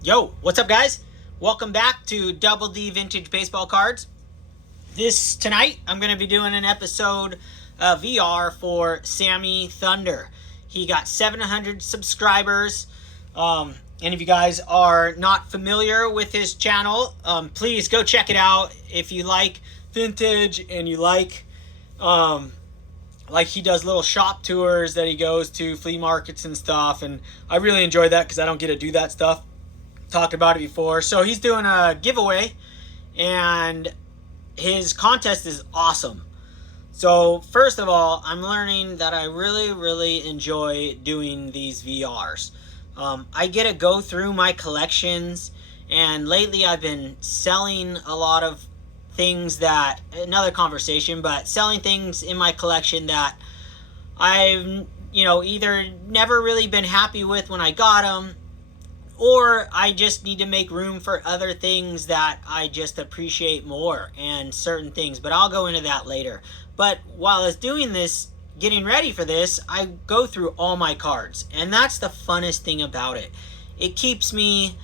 Yo, what's up, guys? Welcome back to Double D Vintage Baseball Cards. Tonight, I'm going to be doing an episode of VR for SammyThunder. He got 700 subscribers. And if you guys are not familiar with his channel, please go check it out. If you like vintage and you like he does little shop tours that he goes to, flea markets and stuff, and I really enjoy that because I don't get to do that stuff. Talked about it before. So he's doing a giveaway, and his contest is awesome. So first of all, I'm learning that I really enjoy doing these VRs. I get to go through my collections, and lately I've been selling a lot of things that, another conversation, but selling things in my collection that I've, either never really been happy with when I got them, or I just need to make room for other things that I just appreciate more and certain things. But I'll go into that later. But while I was doing this, getting ready for this, I go through all my cards. And that's the funnest thing about it. It keeps me...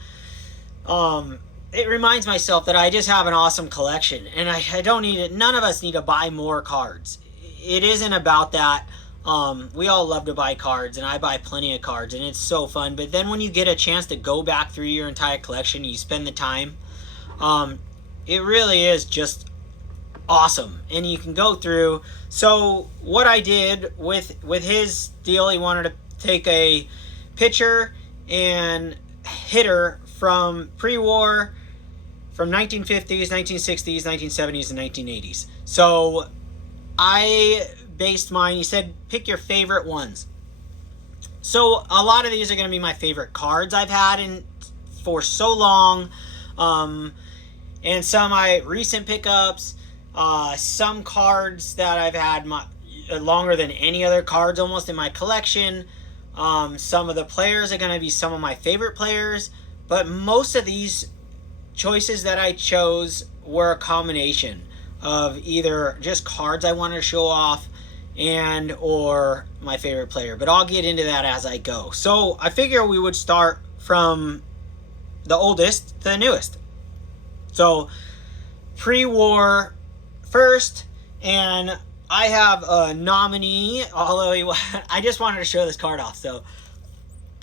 it reminds myself that I just have an awesome collection. And I don't need it. None of us need to buy more cards. It isn't about that. We all love to buy cards, and I buy plenty of cards, and it's so fun. But then when you get a chance to go back through your entire collection, you spend the time, it really is just awesome. And you can go through. So what I did with his deal, he wanted to take a pitcher and hitter from pre-war, from 1950s, 1960s, 1970s, and 1980s. So I based mine. He said, pick your favorite ones. So a lot of these are going to be my favorite cards I've had for so long. And some recent pickups. Some cards that I've had longer than any other cards almost in my collection. Some of the players are going to be some of my favorite players. But most of these choices that I chose were a combination of either just cards I wanted to show off or my favorite player. But I'll get into that as I go. So I figure we would start from the oldest to the newest. So pre-war first, and I have a nominee, although I just wanted to show this card off. So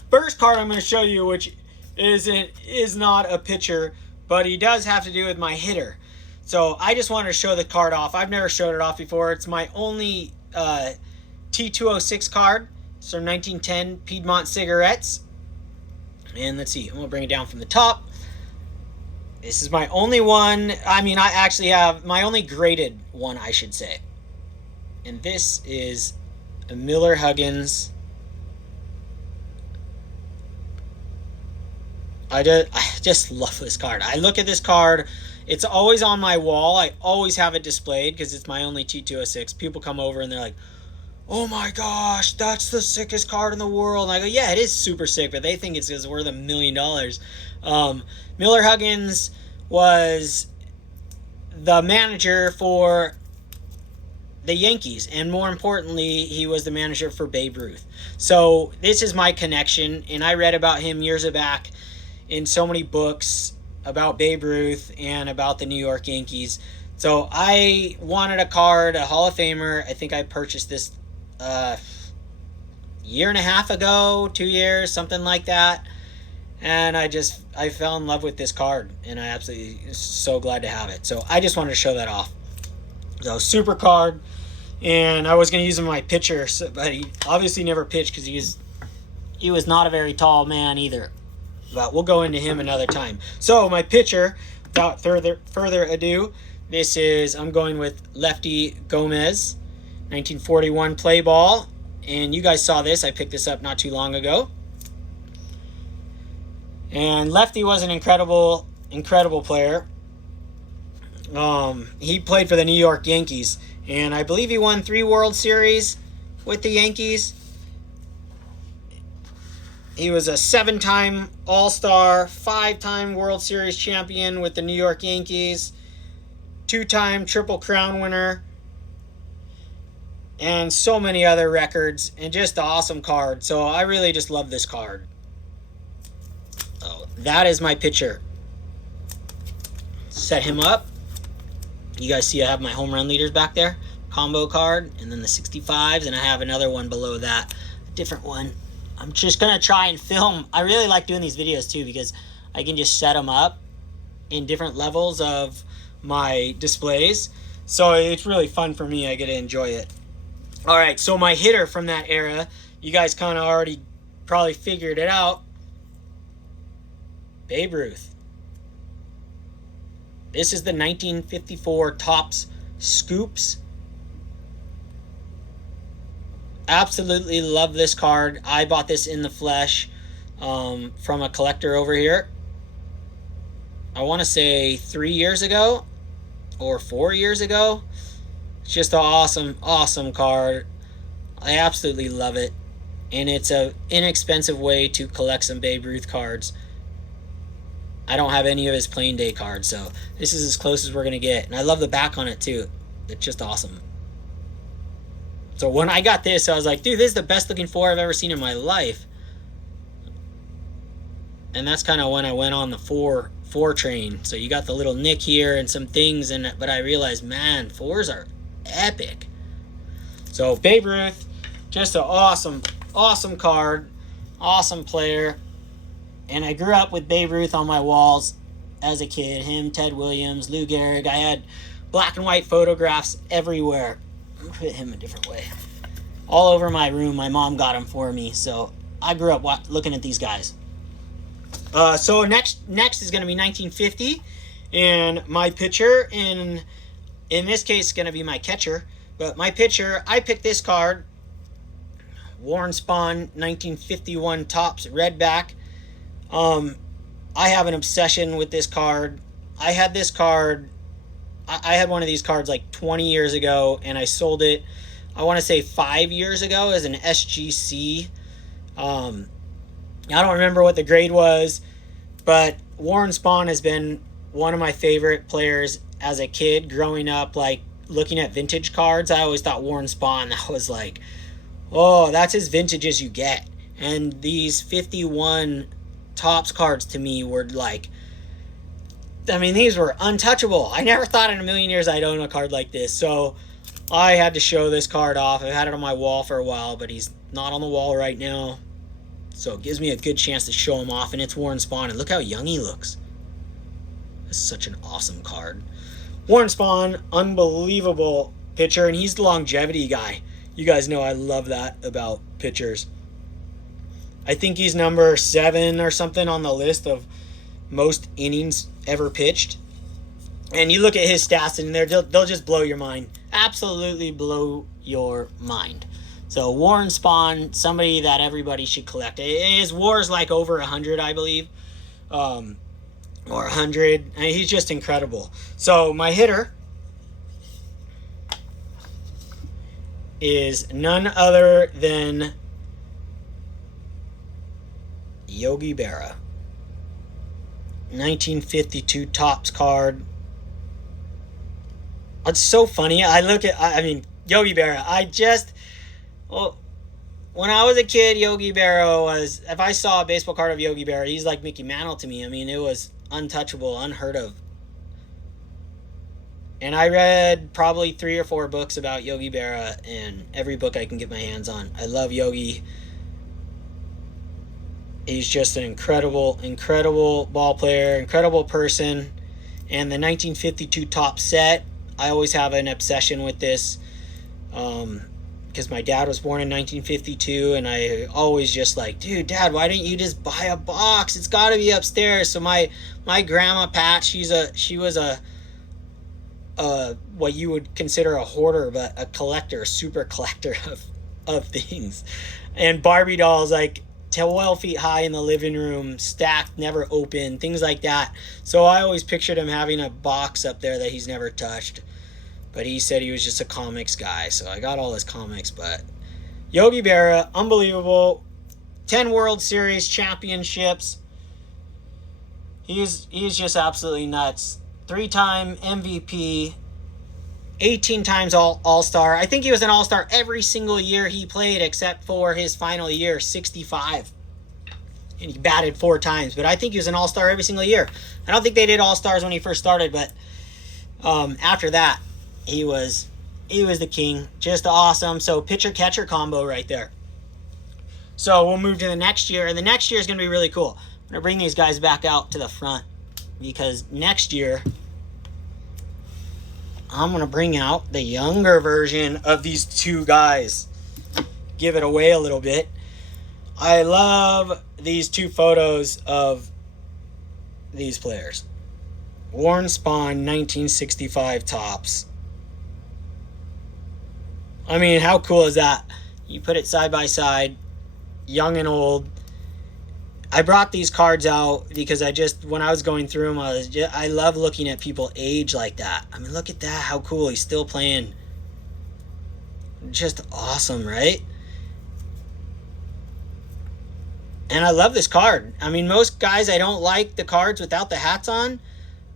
first card I'm going to show you, which is not a pitcher, but he does have to do with my hitter. So I just wanted to show the card off. I've never showed it off before. It's my only T206 card. It's from 1910 Piedmont Cigarettes. And let's see, I'm going to bring it down from the top. This is my only one. I mean, I actually have my only graded one, I should say. And this is a Miller Huggins. I just love this card. I look at this card. It's always on my wall. I always have it displayed because it's my only T206. People come over and they're like, oh my gosh, that's the sickest card in the world. And I go, yeah, it is super sick, but they think it's worth $1 million. Miller Huggins was the manager for the Yankees, and more importantly, he was the manager for Babe Ruth. So this is my connection, and I read about him years back in so many books about Babe Ruth and about the New York Yankees. So I wanted a card, a Hall of Famer. I think I purchased this year and a half ago, 2 years, something like that. And I fell in love with this card, and I absolutely so glad to have it. So I just wanted to show that off. So super card, and I was going to use him in my pitcher, but he obviously never pitched because he was not a very tall man either. But we'll go into him another time. So my pitcher, without further ado, I'm going with Lefty Gomez, 1941 play ball. And you guys saw this. I picked this up not too long ago. And Lefty was an incredible player. He played for the New York Yankees. And I believe he won 3 World Series with the Yankees. He was a 7-time All-Star, 5-time World Series champion with the New York Yankees, 2-time Triple Crown winner, and so many other records, and just an awesome card. So I really just love this card. Oh, that is my pitcher. Set him up. You guys see I have my home run leaders back there. Combo card, and then the 65s, and I have another one below that. A different one. I'm just going to try and film. I really like doing these videos too because I can just set them up in different levels of my displays. So it's really fun for me. I get to enjoy it. All right, so my hitter from that era, you guys kind of already probably figured it out. Babe Ruth. This is the 1954 Topps Scoops. Absolutely love this card. I bought this in the flesh from a collector over here. I want to say 3 years ago or 4 years ago. It's just an awesome, awesome card. I absolutely love it. And it's an inexpensive way to collect some Babe Ruth cards. I don't have any of his plain day cards, so this is as close as we're going to get. And I love the back on it too. It's just awesome. So when I got this, I was like, dude, this is the best looking 4 I've ever seen in my life. And that's kind of when I went on the 4 train. So you got the little nick here and some things, but I realized, man, 4s are epic. So Babe Ruth, just an awesome, awesome card, awesome player. And I grew up with Babe Ruth on my walls as a kid. Him, Ted Williams, Lou Gehrig. I had black and white photographs everywhere. Put him a different way. All over my room. My mom got them for me. So I grew up looking at these guys. So next is going to be 1950. And my pitcher, in this case, is going to be my catcher. But my pitcher, I picked this card. Warren Spahn, 1951 Topps Redback. I have an obsession with this card. I had this card. I had one of these cards like 20 years ago, and I sold it, I want to say 5 years ago as an SGC. I don't remember what the grade was, but Warren Spahn has been one of my favorite players as a kid growing up, like looking at vintage cards. I always thought Warren Spahn, that was like, oh, that's as vintage as you get. And these 51 Topps cards to me were like, I mean, these were untouchable. I never thought in a million years I'd own a card like this. So I had to show this card off. I've had it on my wall for a while, but he's not on the wall right now. So it gives me a good chance to show him off. And it's Warren Spahn. And look how young he looks. This is such an awesome card. Warren Spahn, unbelievable pitcher. And he's the longevity guy. You guys know I love that about pitchers. I think he's number 7 or something on the list of most innings ever pitched. And you look at his stats and they'll just blow your mind. Absolutely blow your mind. So Warren Spahn, somebody that everybody should collect. His WAR is like over 100, I believe. Or 100. And he's just incredible. So my hitter is none other than Yogi Berra. 1952 Topps card. It's so funny. I mean, Yogi Berra. When I was a kid, Yogi Berra was, if I saw a baseball card of Yogi Berra, he's like Mickey Mantle to me. I mean, it was untouchable, unheard of. And I read probably 3 or 4 books about Yogi Berra, and every book I can get my hands on. I love Yogi. He's just an incredible, incredible ball player, incredible person. And the 1952 Topps set, I always have an obsession with this because my dad was born in 1952, and I always just like, dude, Dad, why didn't you just buy a box? It's got to be upstairs. So my grandma Pat, she was a what you would consider a hoarder, but a collector, a super collector of things. And Barbie dolls, like 12 feet high in the living room, stacked, never opened, things like that. So I always pictured him having a box up there that he's never touched. But he said he was just a comics guy, so I got all his comics. But Yogi Berra, unbelievable. 10 World Series championships. He's just absolutely nuts. 3-time MVP. 18 times All-Star. I think he was an All-Star every single year he played except for his final year, 65. and he batted 4 times. But I think he was an all-star every single year. I don't think they did all-stars when he first started, but after that, he was the king. Just awesome. So pitcher-catcher combo right there. So we'll move to the next year, and the next year is going to be really cool. I'm going to bring these guys back out to the front because next year I'm going to bring out the younger version of these 2 guys. Give it away a little bit. I love these 2 photos of these players. Warren Spahn, 1965 tops. I mean, how cool is that? You put it side by side, young and old. I brought these cards out because when I was going through them, I love looking at people age like that. I mean, look at that. How cool. He's still playing. Just awesome, right? And I love this card. I mean, most guys, I don't like the cards without the hats on.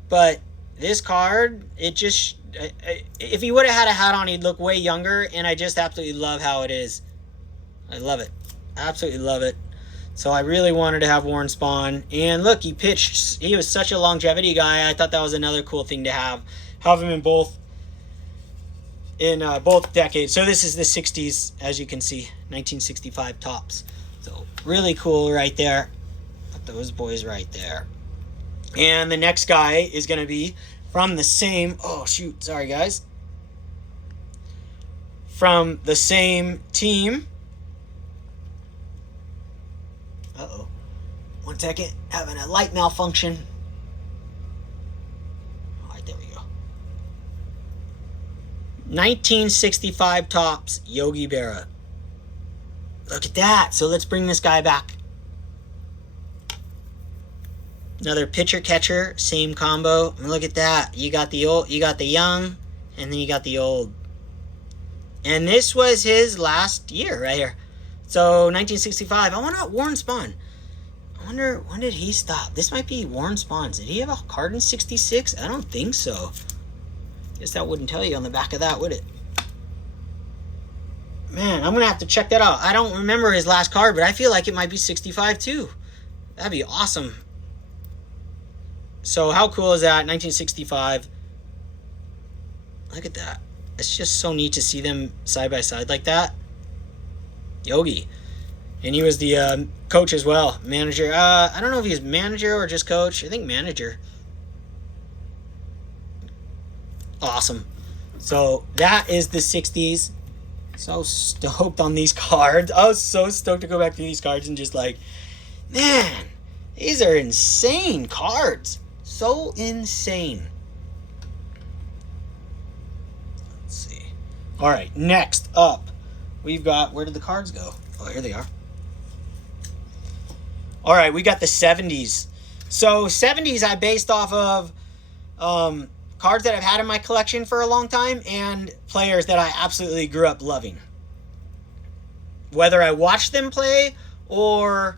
But this card, it just... if he would have had a hat on, he'd look way younger. And I just absolutely love how it is. I love it. Absolutely love it. So I really wanted to have Warren Spahn. And look, he pitched. He was such a longevity guy. I thought that was another cool thing to have. Have him in both decades. So this is the 60s, as you can see. 1965 tops. So really cool right there. Put those boys right there. And the next guy is going to be from the same... oh, shoot. Sorry, guys. From the same team. Uh-oh. 1 second. Having a light malfunction. All right, there we go. 1965 tops, Yogi Berra. Look at that. So let's bring this guy back. Another pitcher-catcher, same combo. And look at that. You got the old, you got the young, and then you got the old. And this was his last year right here. So 1965. I wonder about Warren Spahn. I wonder when did he stop? This might be Warren Spahn's. Did he have a card in 66? I don't think so. Guess that wouldn't tell you on the back of that, would it? Man, I'm going to have to check that out. I don't remember his last card, but I feel like it might be 65 too. That'd be awesome. So how cool is that? 1965. Look at that. It's just so neat to see them side by side like that. Yogi. And he was the coach as well. Manager. I don't know if he's manager or just coach. I think manager. Awesome. So that is the 60s. So stoked on these cards. I was so stoked to go back to these cards and just like, man, these are insane cards. So insane. Let's see. All right, next up, we've got, where did the cards go? Oh, here they are. All right, we got the 70s. So 70s I based off of cards that I've had in my collection for a long time and players that I absolutely grew up loving. Whether I watched them play or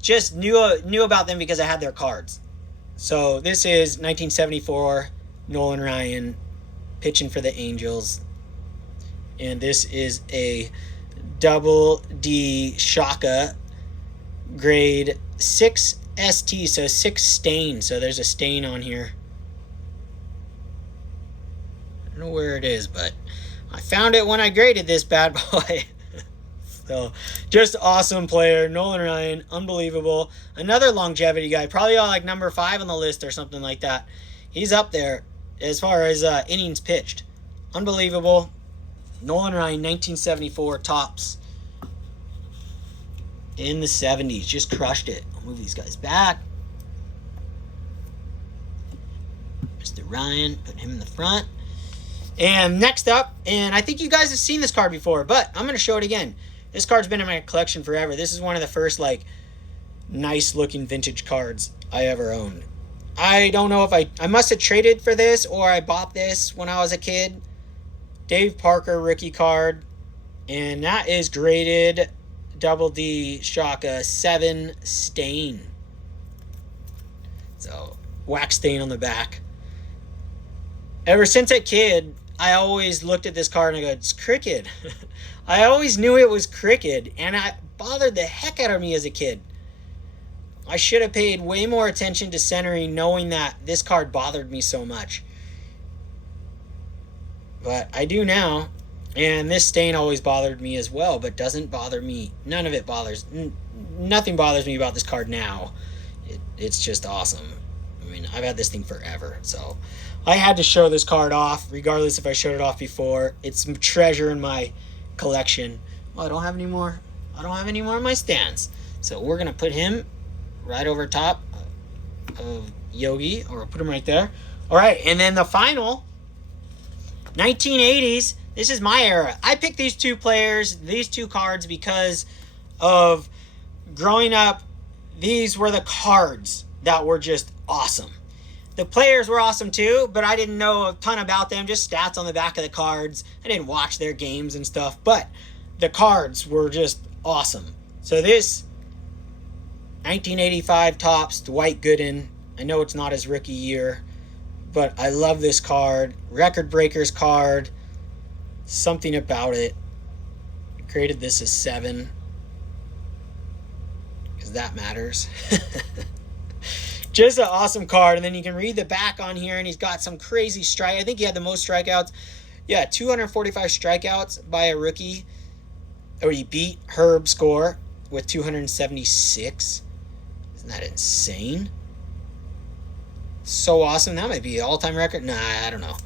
just knew about them because I had their cards. So this is 1974, Nolan Ryan pitching for the Angels. And this is a double D Shaka grade 6 ST, so 6 stain. So there's a stain on here. I don't know where it is, but I found it when I graded this bad boy. So, just awesome player. Nolan Ryan, unbelievable. Another longevity guy, probably like number 5 on the list or something like that. He's up there as far as innings pitched. Unbelievable. Nolan Ryan, 1974 tops. In the 70s, just crushed it. I'll move these guys back. Mr. Ryan, putting him in the front. And next up, and I think you guys have seen this card before, but I'm going to show it again. This card's been in my collection forever. This is one of the first, like, nice-looking vintage cards I ever owned. I don't know if I must have traded for this or I bought this when I was a kid. Dave Parker rookie card. And that is graded double D Shaka 7 stain. So, wax stain on the back. Ever since a kid, I always looked at this card and I go, it's crooked. I always knew it was crooked, and it bothered the heck out of me as a kid. I should have paid way more attention to centering, knowing that this card bothered me so much. But I do now. And this stain always bothered me as well, but doesn't bother me. None of it bothers. Nothing bothers me about this card now. It's just awesome. I mean, I've had this thing forever. So I had to show this card off, regardless if I showed it off before. It's a treasure in my collection. Well, I don't have any more. I don't have any more in my stands. So we're going to put him right over top of Yogi, or we'll put him right there. All right, and then the final, 1980s. This is my era. I picked these two players, these two cards, because of growing up. These were the cards that were just awesome. The players were awesome too, but I didn't know a ton about them, just stats on the back of the cards. I didn't watch their games and stuff, but the cards were just awesome. So this 1985 Topps Dwight Gooden. I know it's not his rookie year, but I love this card. Record Breakers card. Something about it. I created this as 7 because that matters. Just an awesome card. And then you can read the back on here, and he's got some crazy strike. I think he had the most strikeouts. Yeah, 245 strikeouts by a rookie. Or he beat Herb's score with 276. Isn't that insane? So awesome. That might be an all-time record. Nah, I don't know.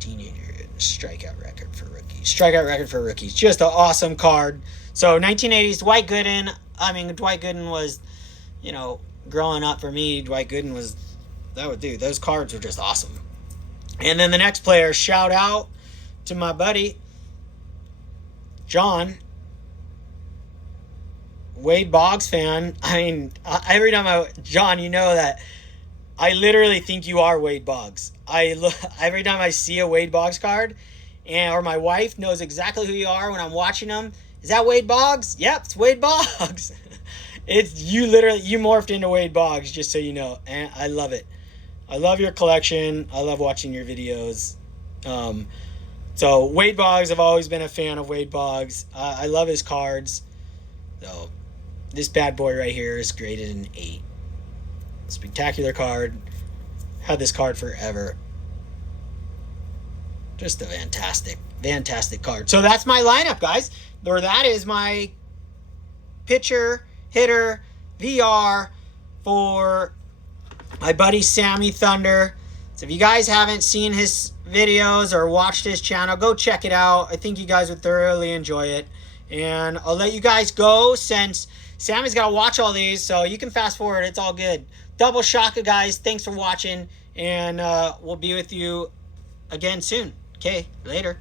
Teenager strikeout record for rookies. Strikeout record for rookies. Just an awesome card. So 1980s, Dwight Gooden. I mean, Dwight Gooden was, you know, growing up for me, Dwight Gooden was, those cards were just awesome. And then the next player, shout out to my buddy, John. Wade Boggs fan. I mean, every time John, you know that I literally think you are Wade Boggs. Every time I see a Wade Boggs card, or my wife knows exactly who you are when I'm watching them. Is that Wade Boggs? Yep, it's Wade Boggs. You morphed into Wade Boggs, just so you know. And I love it. I love your collection. I love watching your videos. So Wade Boggs, I've always been a fan of Wade Boggs. I love his cards. So this bad boy right here is graded an 8. Spectacular card. Had this card forever. Just a fantastic card. So that's my lineup, guys. Or that is my pitcher, hitter, VR for my buddy SammyThunder. So if you guys haven't seen his videos or watched his channel, go check it out. I think you guys would thoroughly enjoy it. And I'll let you guys go since Sammy's got to watch all these, so you can fast forward. It's all good. Double shaka, guys. Thanks for watching, and we'll be with you again soon. Okay, later.